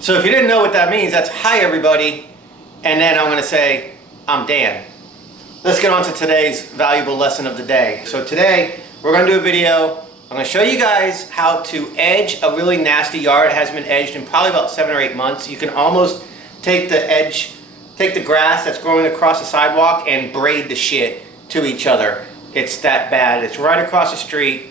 So if you didn't know what that means, that's hi everybody, and then I'm going to say, I'm Dan. Let's get on to today's valuable lesson of the day. So today, we're going to do a video. I'm going to show you guys how to edge a really nasty yard. It hasn't been edged in probably about 7 or 8 months. You can almost take the grass that's growing across the sidewalk and braid the shit to each other. It's that bad. It's right across the street,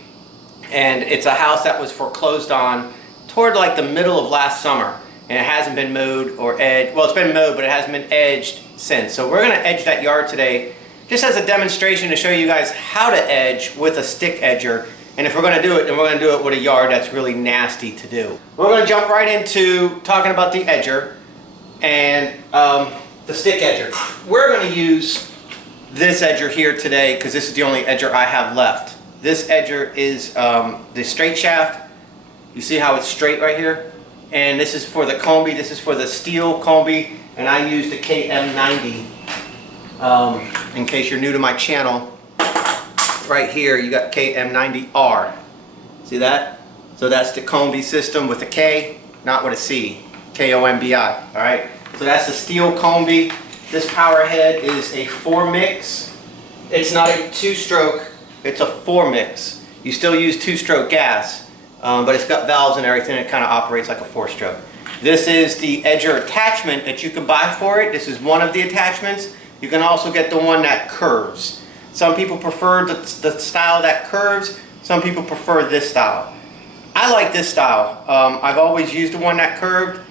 and it's a house that was foreclosed on toward like the middle of last summer. And it hasn't been mowed or edged. Well, it's been mowed, but it hasn't been edged since. So we're going to edge that yard today, just as a demonstration to show you guys how to edge with a stick edger. And if we're going to do it, then we're going to do it with a yard that's really nasty to do. We're going to jump right into talking about the edger and the stick edger. We're going to use this edger here today because this is the only edger I have left. This edger is the straight shaft. You see how it's straight right here? And this is for the combi, this is for the steel combi, and I use the KM90. In case you're new to my channel, right here you got KM90R. See that? So that's the combi system with a K, not with a C. K-O-M-B-I, all right? So that's the steel combi. This power head is a 4-mix. It's not a 2-stroke, it's a 4-mix. You still use 2-stroke gas. But it's got valves and everything. It kind of operates like a 4-stroke. This is the edger attachment that you can buy for it. This is one of the attachments. You can also get the one that curves. Some people prefer the style that curves. Some people prefer this style. I like this style. I've always used the one that curved,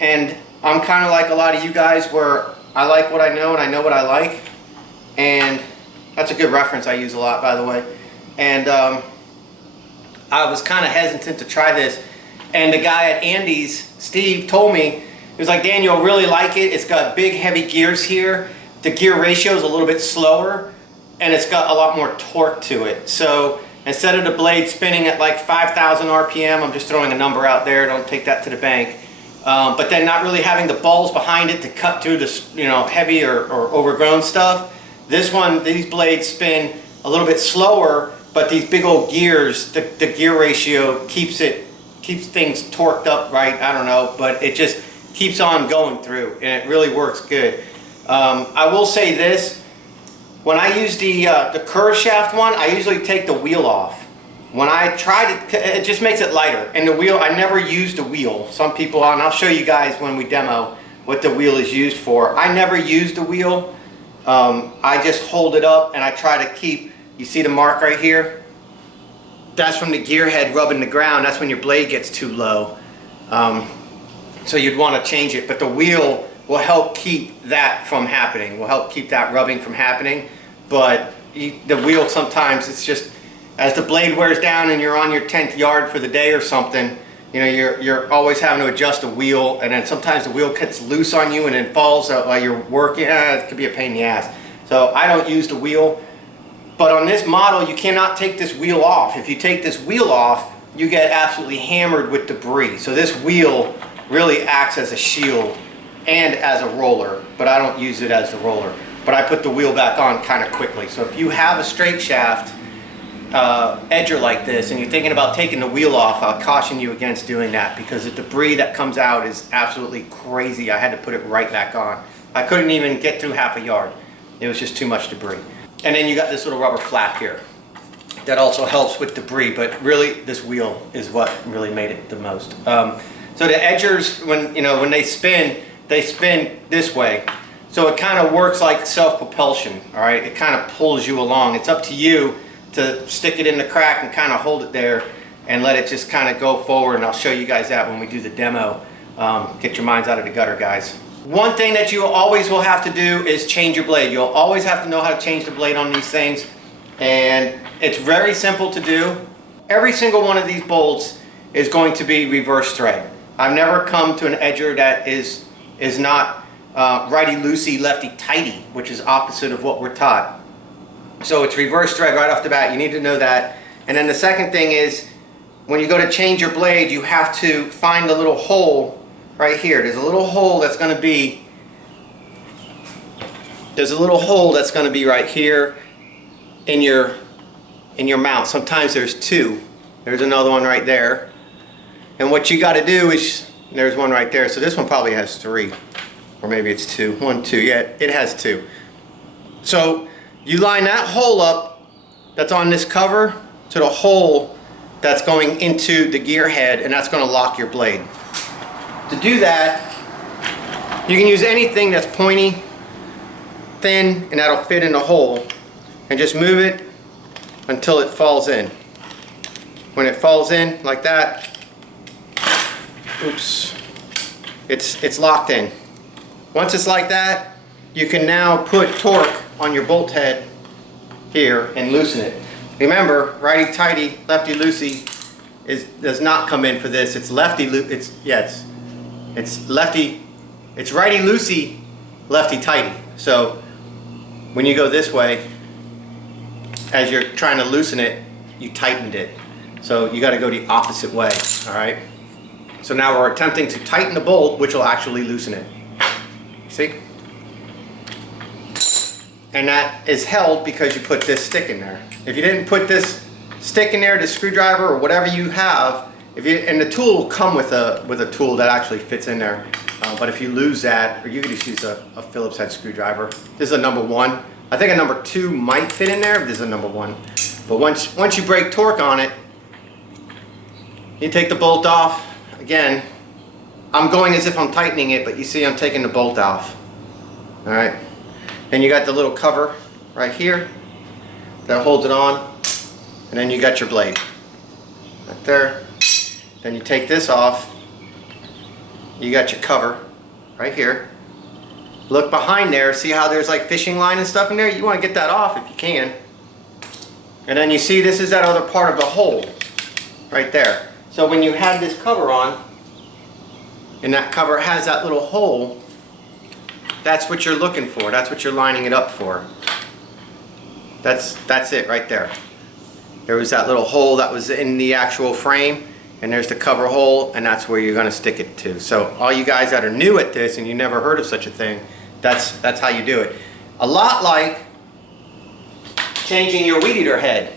and I'm kind of like a lot of you guys where I like what I know and I know what I like. And that's a good reference I use a lot, by the way. And I was kind of hesitant to try this, and the guy at Andy's, Steve, told me, he was like, Dan, you'll really like it. It's got big heavy gears here. The gear ratio is a little bit slower, and it's got a lot more torque to it. So instead of the blade spinning at like 5,000 RPM, I'm just throwing a number out there, don't take that to the bank, but then not really having the balls behind it to cut through this, heavy or overgrown stuff. This one, these blades spin a little bit slower, but these big old gears, the gear ratio keeps things torqued up right, I don't know, but it just keeps on going through, and it really works good. I will say this, when I use the curve shaft one, I usually take the wheel off. When I try it just makes it lighter, and the wheel, I never use the wheel. Some people, and I'll show you guys when we demo what the wheel is used for. I never use the wheel. I just hold it up and I try to keep. You see the mark right here? That's from the gear head rubbing the ground. That's when your blade gets too low. So you'd want to change it, but the wheel will help keep that from happening, will help keep that rubbing from happening. But the wheel sometimes, it's just, as the blade wears down and you're on your 10th yard for the day or something, you're always having to adjust the wheel, and then sometimes the wheel gets loose on you and it falls out while you're working. It could be a pain in the ass. So I don't use the wheel. But on this model, you cannot take this wheel off. If you take this wheel off, you get absolutely hammered with debris. So this wheel really acts as a shield and as a roller, but I don't use it as the roller. But I put the wheel back on kind of quickly. So if you have a straight shaft edger like this and you're thinking about taking the wheel off, I'll caution you against doing that, because the debris that comes out is absolutely crazy. I had to put it right back on. I couldn't even get through half a yard. It was just too much debris. And then you got this little rubber flap here that also helps with debris, but really this wheel is what really made it the most. So the edgers, when they spin this way. So it kind of works like self-propulsion, all right? It kind of pulls you along. It's up to you to stick it in the crack and kind of hold it there and let it just kind of go forward, and I'll show you guys that when we do the demo. Get your minds out of the gutter, guys. One thing that you always will have to do is change your blade. You'll always have to know how to change the blade on these things, and it's very simple to do. Every single one of these bolts is going to be reverse thread. I've never come to an edger that is not righty-loosey, lefty-tighty, which is opposite of what we're taught. So it's reverse thread right off the bat. You need to know that. And then the second thing is, when you go to change your blade, you have to find the little hole right here. There's a little hole that's going to be right here in your mount. Sometimes there's two. There's another one right there. And what you got to do is And there's one right there. So this one probably has 3, or maybe it's 2. 1, 2. Yeah, it has 2. So you line that hole up that's on this cover to the hole that's going into the gear head, and that's going to lock your blade. To do that, you can use anything that's pointy, thin, and that'll fit in the hole, and just move it until it falls in. When it falls in like that, oops, it's locked in. Once it's like that, you can now put torque on your bolt head here and loosen it. Remember, righty tighty, lefty loosey does not come in for this. It's lefty it's lefty, it's righty loosey, lefty tighty. So when you go this way, as you're trying to loosen it, you tightened it. So you got to go the opposite way, all right? So now we're attempting to tighten the bolt, which will actually loosen it. See? And that is held because you put this stick in there. If you didn't put this stick in there, the screwdriver or whatever you have, and the tool will come with a tool that actually fits in there. But if you lose that, or you can just use a Phillips head screwdriver. This is a number 1. I think a number 2 might fit in there, but this is a number 1. But once you break torque on it, you take the bolt off. Again, I'm going as if I'm tightening it, but you see I'm taking the bolt off. All right. Then you got the little cover right here that holds it on, and then you got your blade right there. Then you take this off, you got your cover right here. Look behind there, see how there's like fishing line and stuff in there? You want to get that off if you can. And then you see this is that other part of the hole right there. So when you have this cover on, and that cover has that little hole, that's what you're looking for. That's what you're lining it up for. That's it right there. There was that little hole that was in the actual frame, and there's the cover hole, and that's where you're going to stick it to. So all you guys that are new at this and you never heard of such a thing, that's how you do it. A lot like changing your weed eater head.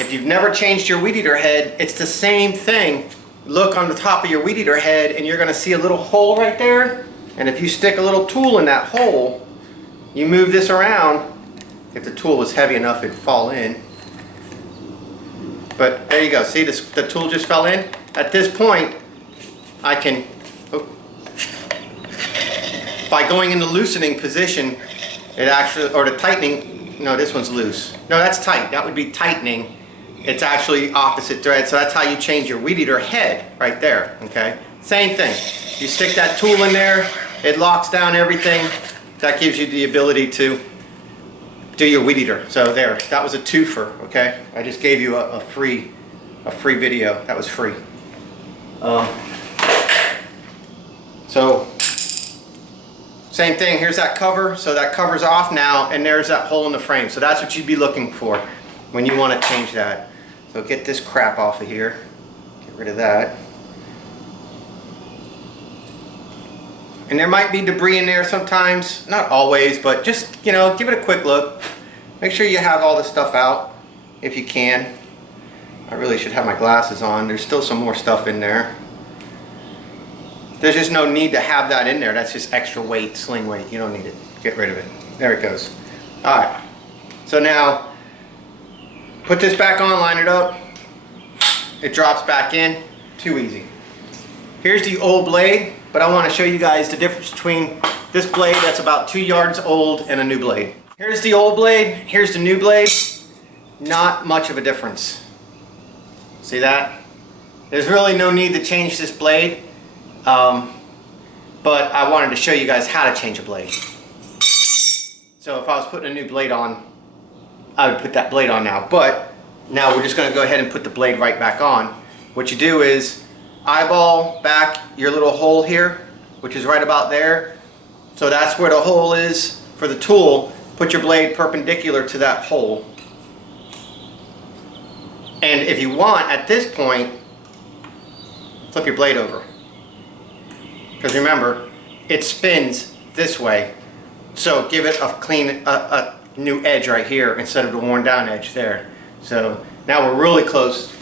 If you've never changed your weed eater head, it's the same thing. Look on the top of your weed eater head, and you're going to see a little hole right there. And if you stick a little tool in that hole, you move this around. If the tool was heavy enough, it'd fall in. But there you go. See, the tool just fell in. At this point, I can, by going in the loosening position, it actually, or the tightening, no, this one's loose. No, that's tight. That would be tightening. It's actually opposite thread. So that's how you change your weed eater head right there, okay? Same thing. You stick that tool in there, it locks down everything. That gives you the ability to do your weed eater. So there, that was a twofer, okay? I just gave you a free video. That was free. So same thing, here's that cover. So that cover's off now, and there's that hole in the frame. So that's what you'd be looking for when you want to change that. So get this crap off of here. Get rid of that. And there might be debris in there sometimes, not always, but just, you know, give it a quick look. Make sure you have all this stuff out if you can. I really should have my glasses on. There's still some more stuff in there. There's just no need to have that in there. That's just extra weight, sling weight. You don't need it. Get rid of it. There it goes. All right. So now, put this back on, line it up. It drops back in. Too easy. Here's the old blade, but I want to show you guys the difference between this blade that's about 2 yards old and a new blade. Here's the old blade, here's the new blade. Not much of a difference. See that? There's really no need to change this blade, but I wanted to show you guys how to change a blade. So if I was putting a new blade on, I would put that blade on now, but now we're just going to go ahead and put the blade right back on. What you do is eyeball back your little hole here, which is right about there. So that's where the hole is for the tool. Put your blade perpendicular to that hole. And if you want, at this point, flip your blade over. Because remember, it spins this way. So give it a clean, a new edge right here instead of the worn down edge there. So now we're really close.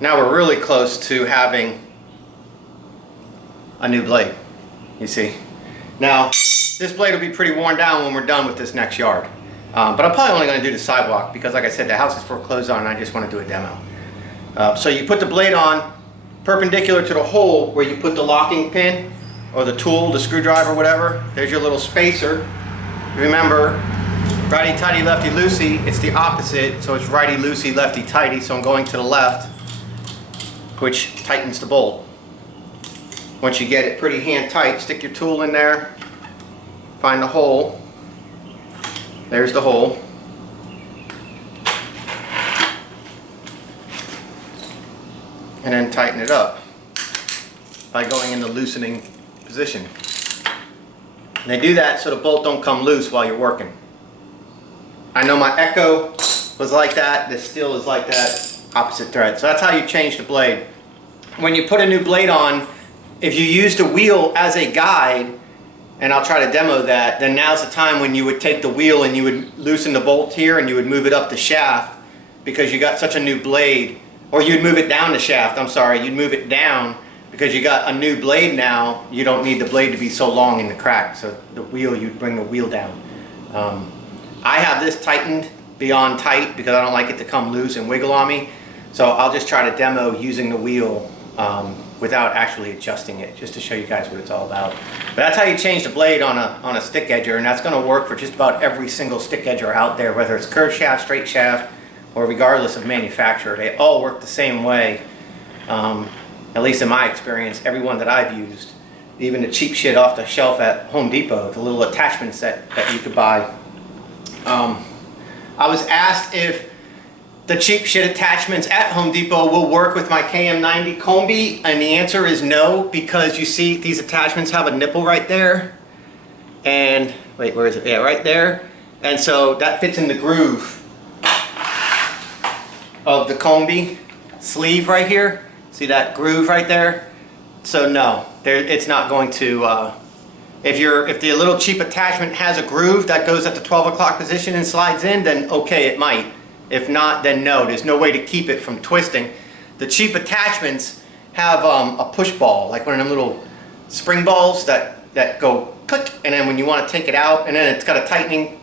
Now we're really close to having a new blade, you see. Now, this blade will be pretty worn down when we're done with this next yard. But I'm probably only going to do the sidewalk because, like I said, the house is foreclosed on and I just want to do a demo. So you put the blade on perpendicular to the hole where you put the locking pin or the tool, the screwdriver, whatever. There's your little spacer. Remember, righty-tighty, lefty-loosey, it's the opposite. So it's righty-loosey, lefty-tighty. So I'm going to the left, which tightens the bolt. Once you get it pretty hand tight, stick your tool in there, find the hole. There's the hole. And then tighten it up by going in the loosening position. And they do that so the bolt don't come loose while you're working. I know my Echo was like that, this steel is like that, opposite thread. So that's how you change the blade. When you put a new blade on, if you use the wheel as a guide, and I'll try to demo that, then now's the time when you would take the wheel and you would loosen the bolt here and you would move it up the shaft because you got such a new blade. Or you'd move it down the shaft, I'm sorry, you'd move it down because you got a new blade now. You don't need the blade to be so long in the crack. So the wheel, you'd bring the wheel down. I have this tightened beyond tight because I don't like it to come loose and wiggle on me. So I'll just try to demo using the wheel without actually adjusting it, just to show you guys what it's all about. But that's how you change the blade on a stick edger, and that's going to work for just about every single stick edger out there, whether it's curved shaft, straight shaft, or regardless of manufacturer. They all work the same way, at least in my experience, every one that I've used. Even the cheap shit off the shelf at Home Depot, the little attachment set that you could buy. I was asked if the cheap shit attachments at Home Depot will work with my KM90 Combi, and the answer is no, because you see these attachments have a nipple right there, and wait, where is it? Yeah, right there. And so that fits in the groove of the Combi sleeve right here. See that groove right there? So no, it's not going to, if the little cheap attachment has a groove that goes at the 12 o'clock position and slides in, then okay, it might. If not, then no, there's no way to keep it from twisting. The cheap attachments have a push ball, like one of them little spring balls that go click, and then when you want to take it out, and then it's got a tightening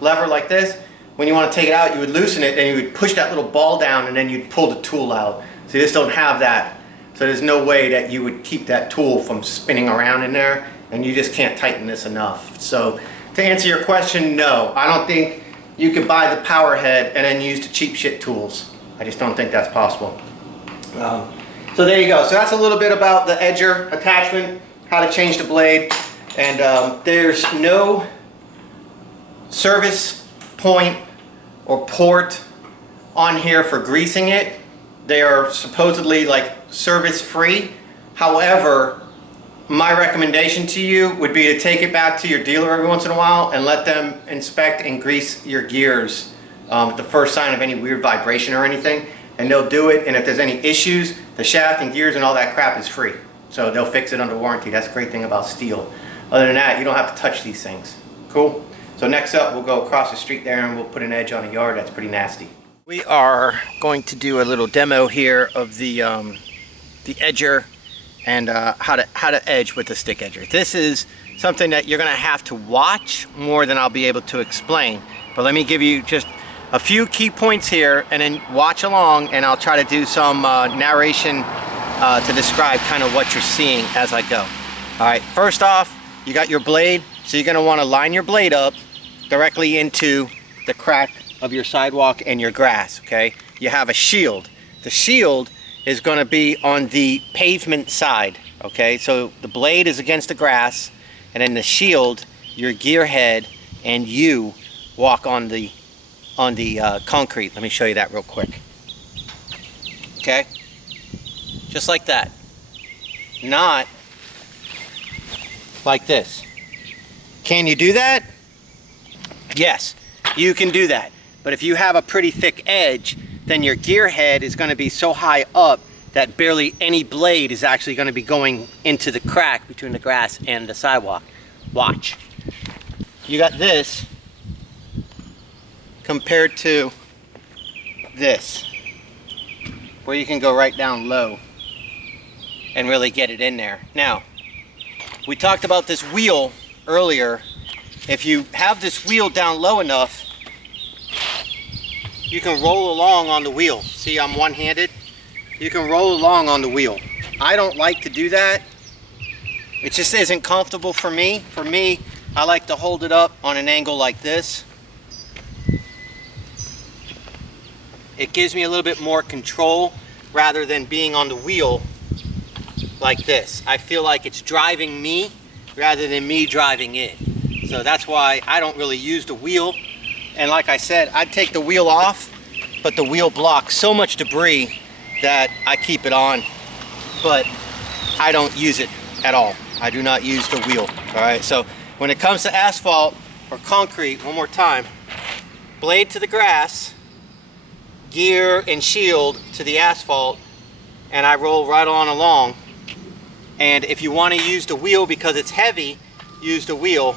lever like this. When you want to take it out, you would loosen it, and you would push that little ball down, and then you'd pull the tool out. So you just don't have that. So there's no way that you would keep that tool from spinning around in there, and you just can't tighten this enough. So to answer your question, no, I don't think you could buy the power head and then use the cheap shit tools. I just don't think that's possible. So there you go. So that's a little bit about the edger attachment, how to change the blade, and there's no service point or port on here for greasing it. They are supposedly like service free. However, my recommendation to you would be to take it back to your dealer every once in a while and let them inspect and grease your gears at the first sign of any weird vibration or anything, and they'll do it. And if there's any issues, the shaft and gears and all that crap is free, so they'll fix it under warranty. That's the great thing about steel. Other than that, you don't have to touch these things. Cool. So next up, we'll go across the street there and we'll put an edge on a yard that's pretty nasty. We are going to do a little demo here of the edger and how to edge with the stick edger. This is something that you're going to have to watch more than I'll be able to explain. But let me give you just a few key points here, and then watch along, and I'll try to do some narration to describe kind of what you're seeing as I go. All right, first off, you got your blade, so you're going to want to line your blade up directly into the crack of your sidewalk and your grass, okay? You have a shield. The shield is going to be on the pavement side, okay? So the blade is against the grass, and then the shield, your gear head, and you walk on the concrete. Let me show you that real quick. Okay? Just like that. Not like this. Can you do that? Yes, you can do that. But if you have a pretty thick edge, then your gear head is going to be so high up that barely any blade is actually going to be going into the crack between the grass and the sidewalk. Watch. You got this compared to this, where you can go right down low. and really get it in there. Now, we talked about this wheel earlier. If you have this wheel down low enough, you can roll along on the wheel. See, I'm one-handed. You can roll along on the wheel. I don't like to do that. It just isn't comfortable for me. For me, I like to hold it up on an angle like this. It gives me a little bit more control rather than being on the wheel like this. I feel like it's driving me rather than me driving it. So that's why I don't really use the wheel. And like I said, I'd take the wheel off, but the wheel blocks so much debris that I keep it on, but I don't use it at all. I do not use the wheel. All right, so when it comes to asphalt or concrete, one more time, blade to the grass, gear and shield to the asphalt, and I roll right on along. And if you want to use the wheel because it's heavy, use the wheel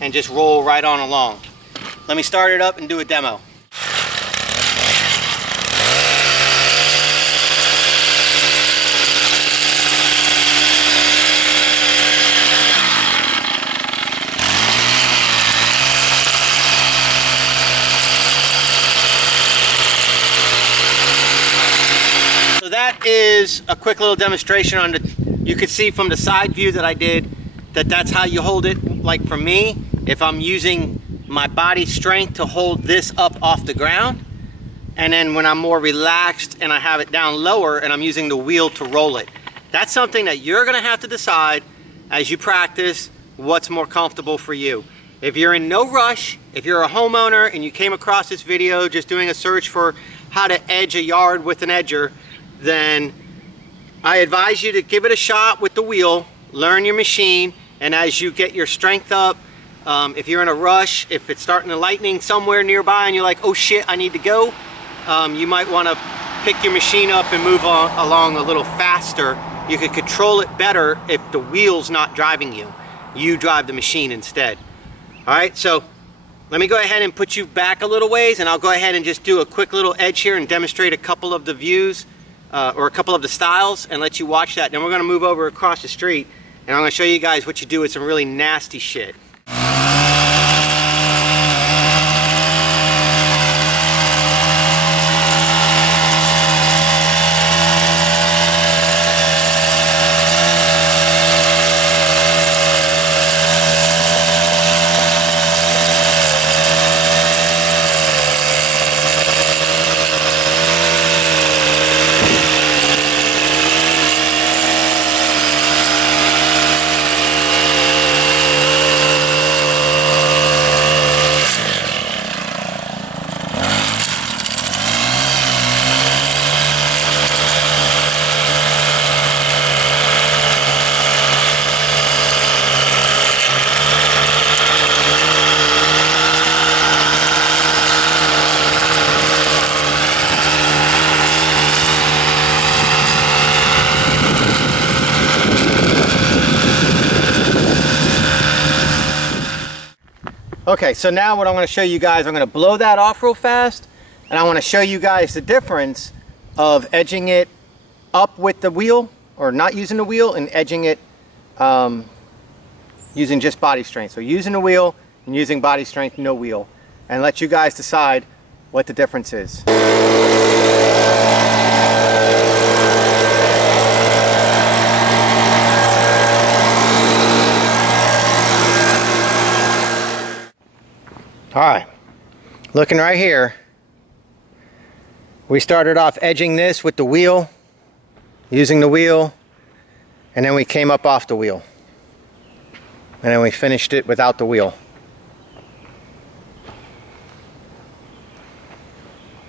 and just roll right on along. Let me start it up and do a demo. So that is a quick little demonstration on the, you could see from the side view that I did that that's how you hold it. Like for me, if I'm using my body strength to hold this up off the ground, and then when I'm more relaxed and I have it down lower and I'm using the wheel to roll it. That's something that you're gonna have to decide as you practice what's more comfortable for you. If you're in no rush, if you're a homeowner and you came across this video just doing a search for how to edge a yard with an edger, then I advise you to give it a shot with the wheel, learn your machine, and as you get your strength up, if you're in a rush, if it's starting to lightning somewhere nearby and you're like, oh shit, I need to go, you might want to pick your machine up and move along a little faster. You can control it better if the wheel's not driving you. You drive the machine instead. All right, so let me go ahead and put you back a little ways, and I'll go ahead and just do a quick little edge here and demonstrate a couple of the views or a couple of the styles and let you watch that. Then we're going to move over across the street and I'm going to show you guys what you do with some really nasty shit. Okay, so now what I'm going to show you guys, I'm going to blow that off real fast, and I want to show you guys the difference of edging it up with the wheel, or not using the wheel, and edging it using just body strength. So using the wheel and using body strength, no wheel, and let you guys decide what the difference is. All right, looking right here, we started off edging this with the wheel, using the wheel, and then we came up off the wheel. And then we finished it without the wheel.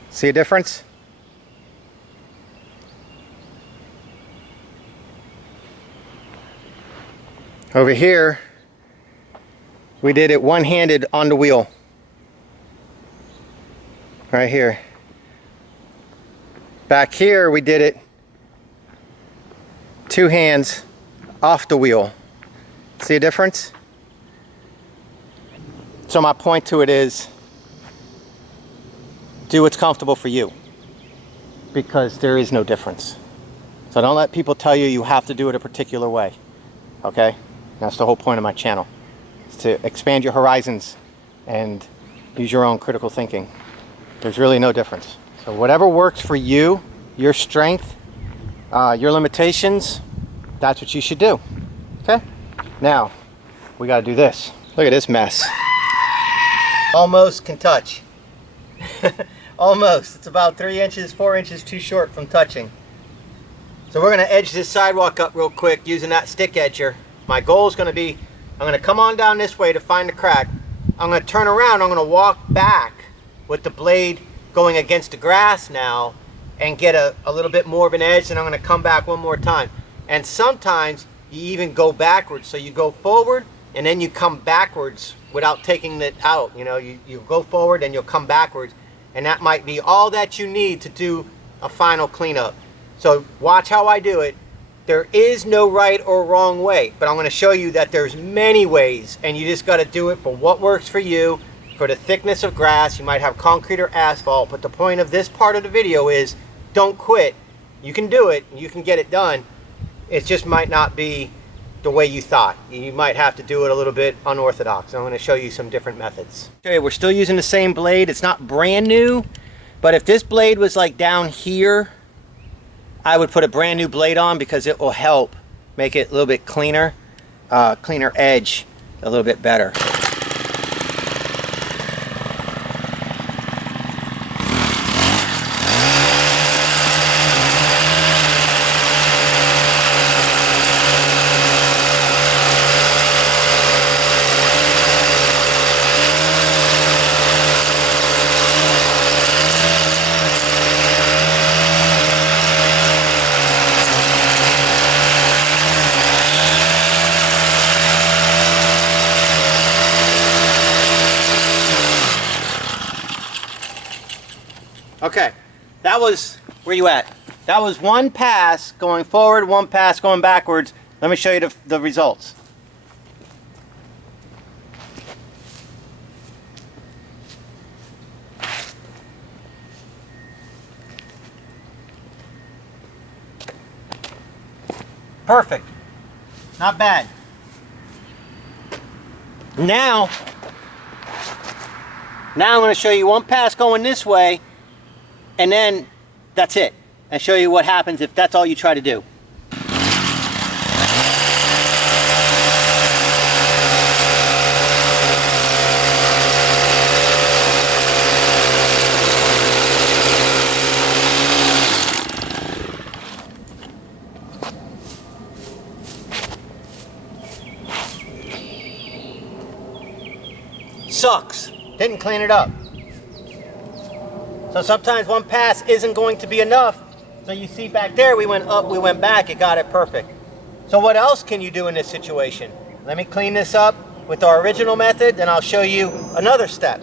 See a difference? Over here, we did it one-handed on the wheel. Right here. Back here we did it two hands off the wheel. See a difference? So my point to it is, do what's comfortable for you, because there is no difference. So don't let people tell you have to do it a particular way. Okay? That's the whole point of my channel. Is to expand your horizons and use your own critical thinking. There's really no difference. So whatever works for you, your strength, your limitations, that's what you should do. Okay? Now, we gotta do this. Look at this mess. Almost can touch. Almost. It's about 3 inches, 4 inches too short from touching. So we're gonna edge this sidewalk up real quick using that stick edger. My goal is gonna be, I'm gonna come on down this way to find the crack. I'm gonna turn around, I'm gonna walk back with the blade going against the grass now and get a little bit more of an edge, and I'm gonna come back one more time. And sometimes you even go backwards. So you go forward and then you come backwards without taking it out. You know, you go forward and you'll come backwards. And that might be all that you need to do a final cleanup. So watch how I do it. There is no right or wrong way, but I'm going to show you that there's many ways, and you just got to do it for what works for you, for the thickness of grass. You might have concrete or asphalt, but the point of this part of the video is don't quit. You can do it. You can get it done. It just might not be the way you thought. You might have to do it a little bit unorthodox. I'm going to show you some different methods. Okay, we're still using the same blade. It's not brand new, but if this blade was like down here, I would put a brand new blade on because it will help make it a little bit cleaner, cleaner edge, a little bit better. Okay, that was, where you at? That was one pass going forward, one pass going backwards. Let me show you the results. Perfect. Not bad. Now I'm going to show you one pass going this way, and then that's it. And show you what happens if that's all you try to do. Sucks. Didn't clean it up. So sometimes one pass isn't going to be enough. So you see back there, we went up, we went back, it got it perfect. So what else can you do in this situation? Let me clean this up with our original method, then I'll show you another step.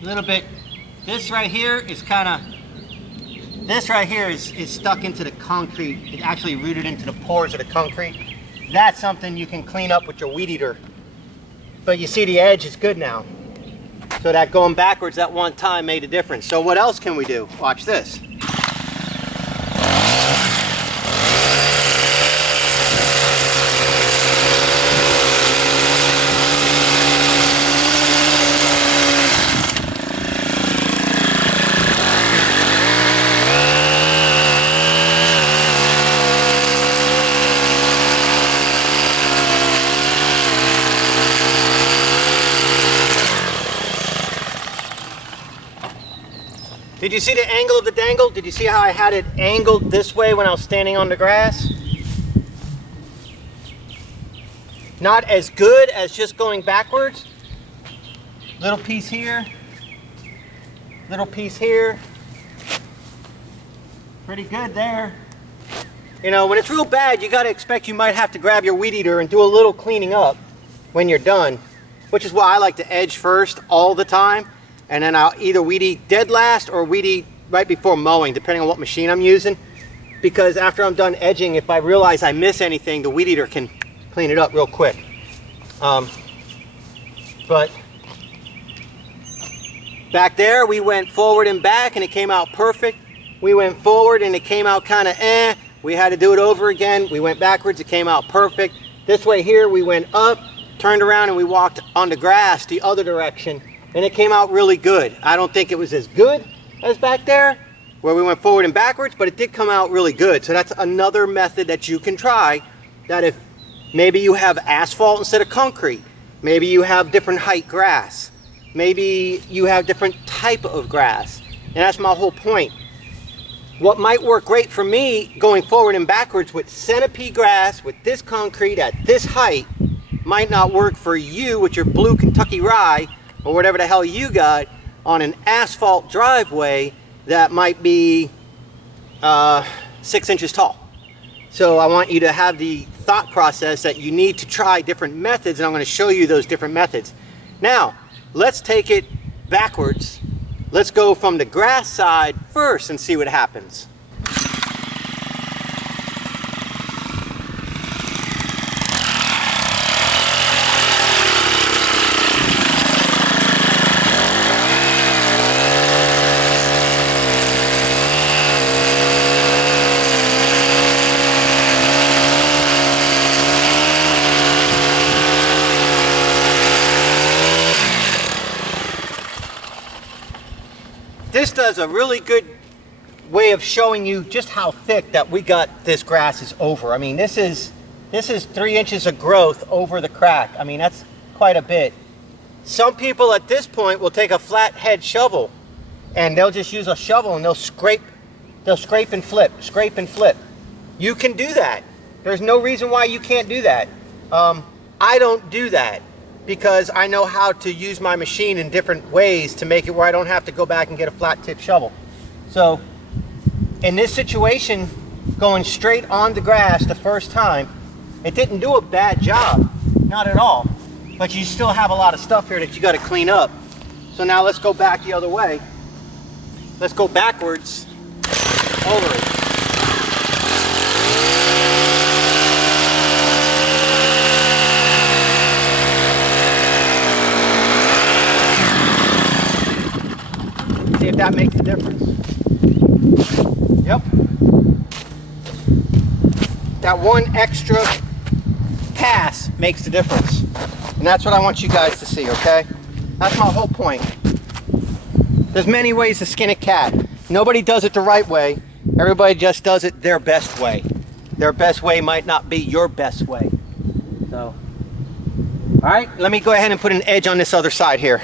A little bit. This right here is is stuck into the concrete. It actually rooted into the pores of the concrete. That's something you can clean up with your weed eater. But you see the edge is good now. So that going backwards that one time made a difference. So what else can we do? Watch this. Did you see the angle of the dangle? Did you see how I had it angled this way when I was standing on the grass? Not as good as just going backwards. Little piece here. Little piece here. Pretty good there. You know, when it's real bad, you got to expect you might have to grab your weed eater and do a little cleaning up when you're done, which is why I like to edge first all the time, and then I'll either weed eat dead last or weed eat right before mowing, depending on what machine I'm using, because after I'm done edging, if I realize I miss anything, the weed eater can clean it up real quick. But back there, we went forward and back and it came out perfect. We went forward and it came out kind of eh. We had to do it over again. We went backwards, it came out perfect. This way here, we went up, turned around, and we walked on the grass the other direction, and it came out really good. I don't think it was as good as back there, where we went forward and backwards, but it did come out really good. So that's another method that you can try, that if maybe you have asphalt instead of concrete, maybe you have different height grass, maybe you have different type of grass, and that's my whole point. What might work great for me going forward and backwards with centipede grass, with this concrete at this height, might not work for you with your blue Kentucky rye or whatever the hell you got on an asphalt driveway that might be 6 inches tall. So I want you to have the thought process that you need to try different methods, and I'm going to show you those different methods. Now, let's take it backwards. Let's go from the grass side first and see what happens. This does a really good way of showing you just how thick that we got this grass is over. I mean, this is 3 inches of growth over the crack. I mean, that's quite a bit. Some people at this point will take a flat head shovel and they'll just use a shovel and they'll scrape and flip, scrape and flip. You can do that. There's no reason why you can't do that. I don't do that, because I know how to use my machine in different ways to make it where I don't have to go back and get a flat tip shovel. So in this situation, going straight on the grass the first time, it didn't do a bad job, not at all. But you still have a lot of stuff here that you got to clean up. So now let's go back the other way. Let's go backwards over it. See if that makes a difference. Yep. That one extra pass makes the difference. And that's what I want you guys to see, okay? That's my whole point. There's many ways to skin a cat. Nobody does it the right way. Everybody just does it their best way. Their best way might not be your best way. So, all right, let me go ahead and put an edge on this other side here.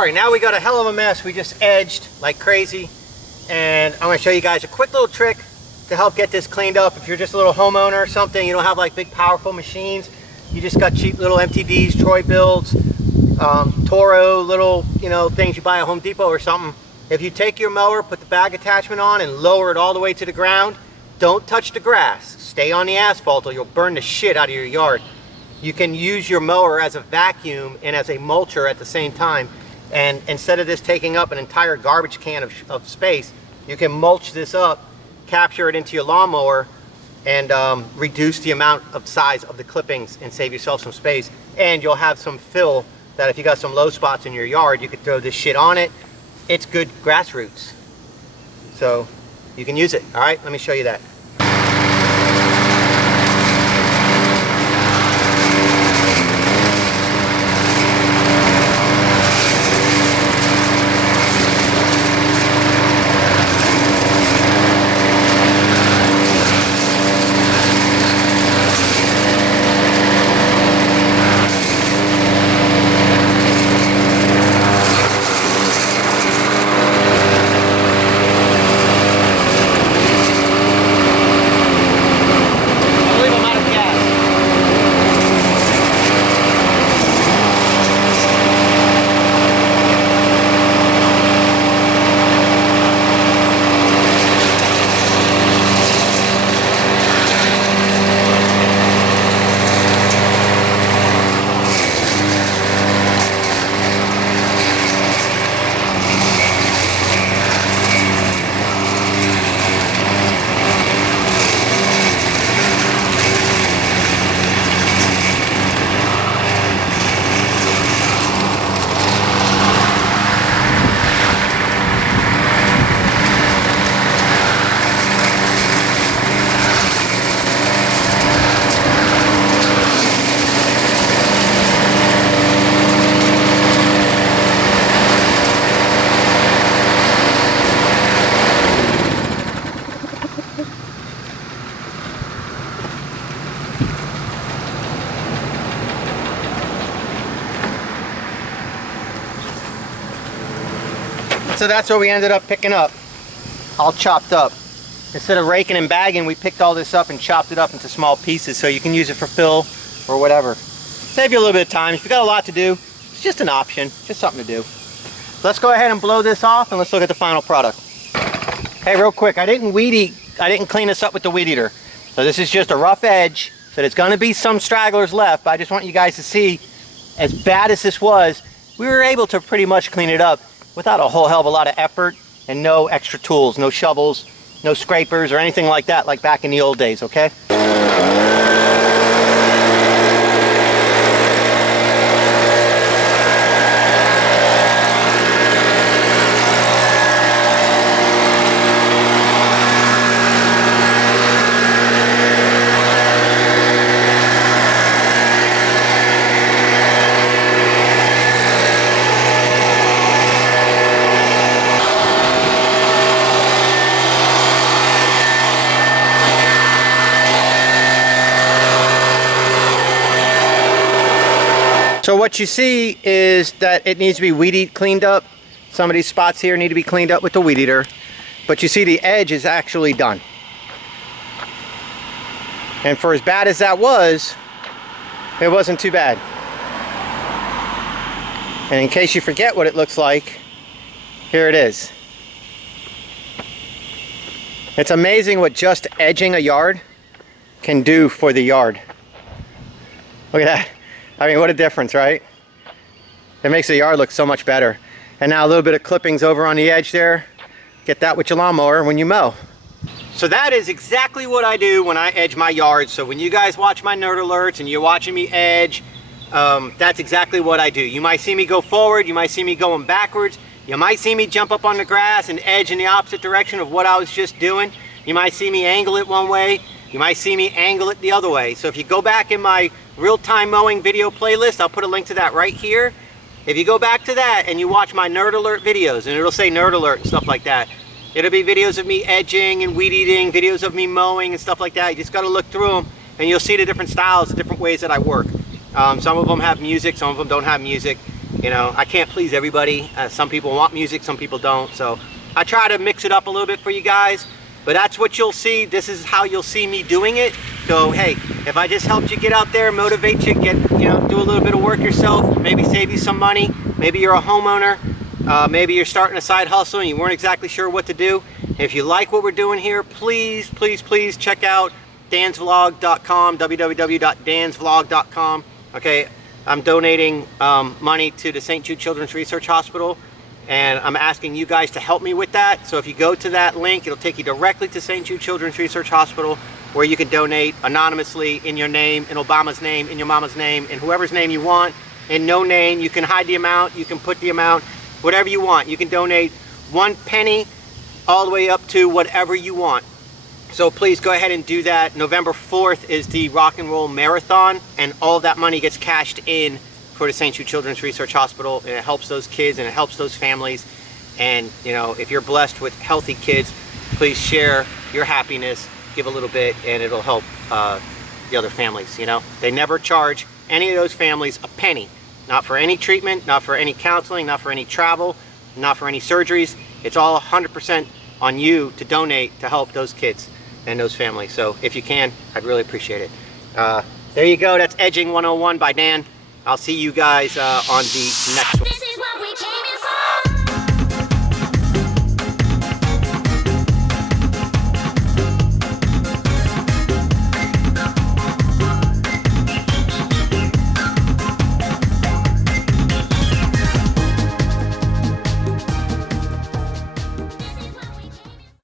All right, now we got a hell of a mess. We just edged like crazy. And I'm gonna show you guys a quick little trick to help get this cleaned up. If you're just a little homeowner or something, you don't have like big powerful machines, you just got cheap little MTDs, Troy builds, Toro, little, things you buy at Home Depot or something. If you take your mower, put the bag attachment on and lower it all the way to the ground, don't touch the grass. Stay on the asphalt or you'll burn the shit out of your yard. You can use your mower as a vacuum and as a mulcher at the same time. And instead of this taking up an entire garbage can of space, you can mulch this up, capture it into your lawnmower, and reduce the amount of size of the clippings and save yourself some space. And you'll have some fill that if you got some low spots in your yard, you could throw this shit on it. It's good grass roots. So you can use it. All right, let me show you that. So that's what we ended up picking up, all chopped up. Instead of raking and bagging, we picked all this up and chopped it up into small pieces so you can use it for fill or whatever. Save you a little bit of time. If you got a lot to do, it's just an option, just something to do. Let's go ahead and blow this off and let's look at the final product. Hey, real quick, I didn't clean this up with the weed eater. So this is just a rough edge. So there's gonna be some stragglers left, but I just want you guys to see, as bad as this was, we were able to pretty much clean it up without a whole hell of a lot of effort and no extra tools, no shovels, no scrapers or anything like that, like back in the old days, okay? So what you see is that it needs to be weed eat cleaned up. Some of these spots here need to be cleaned up with the weed eater. But you see the edge is actually done. And for as bad as that was, it wasn't too bad. And in case you forget what it looks like, here it is. It's amazing what just edging a yard can do for the yard. Look at that. I mean, what a difference, right? It makes the yard look so much better. And now a little bit of clippings over on the edge there. Get that with your lawnmower when you mow. So that is exactly what I do when I edge my yard. So when you guys watch my nerd alerts and you're watching me edge, that's exactly what I do. You might see me go forward, you might see me going backwards, you might see me jump up on the grass and edge in the opposite direction of what I was just doing. You might see me angle it one way, you might see me angle it the other way. So if you go back in my real-time mowing video playlist, I'll put a link to that right here. If you go back to that and you watch my nerd alert videos, and it'll say nerd alert and stuff like that, it'll be videos of me edging and weed eating, videos of me mowing and stuff like that. You just got to look through them and you'll see the different styles, the different ways that I work. Some of them have music, some of them don't have music. You know, I can't please everybody. Some people want music, some people don't. So I try to mix it up a little bit for you guys, but that's what you'll see. This is how you'll see me doing it. So hey, if I just helped you get out there, motivate you, do a little bit of work yourself, maybe save you some money. Maybe you're a homeowner, maybe you're starting a side hustle and you weren't exactly sure what to do. If you like what we're doing here, please check out DansVlog.com, www.dansvlog.com. Okay, I'm donating money to the St. Jude Children's Research Hospital, and I'm asking you guys to help me with that. So if you go to that link, it'll take you directly to St. Jude Children's Research Hospital, where you can donate anonymously in your name, in Obama's name, in your mama's name, in whoever's name you want, in no name. You can hide the amount, you can put the amount, whatever you want. You can donate 1 penny all the way up to whatever you want. So please go ahead and do that. November 4th is the Rock and Roll Marathon, and all of that money gets cashed in for the St. Jude Children's Research Hospital, and it helps those kids and it helps those families. And you know, if you're blessed with healthy kids, please share your happiness, give a little bit, and it'll help the other families. You know, they never charge any of those families a penny, not for any treatment, not for any counseling, not for any travel, not for any surgeries. It's all 100% on you to donate to help those kids and those families. So if you can, I'd really appreciate it. There you go. That's Edging 101 by Dan. I'll see you guys on the next one.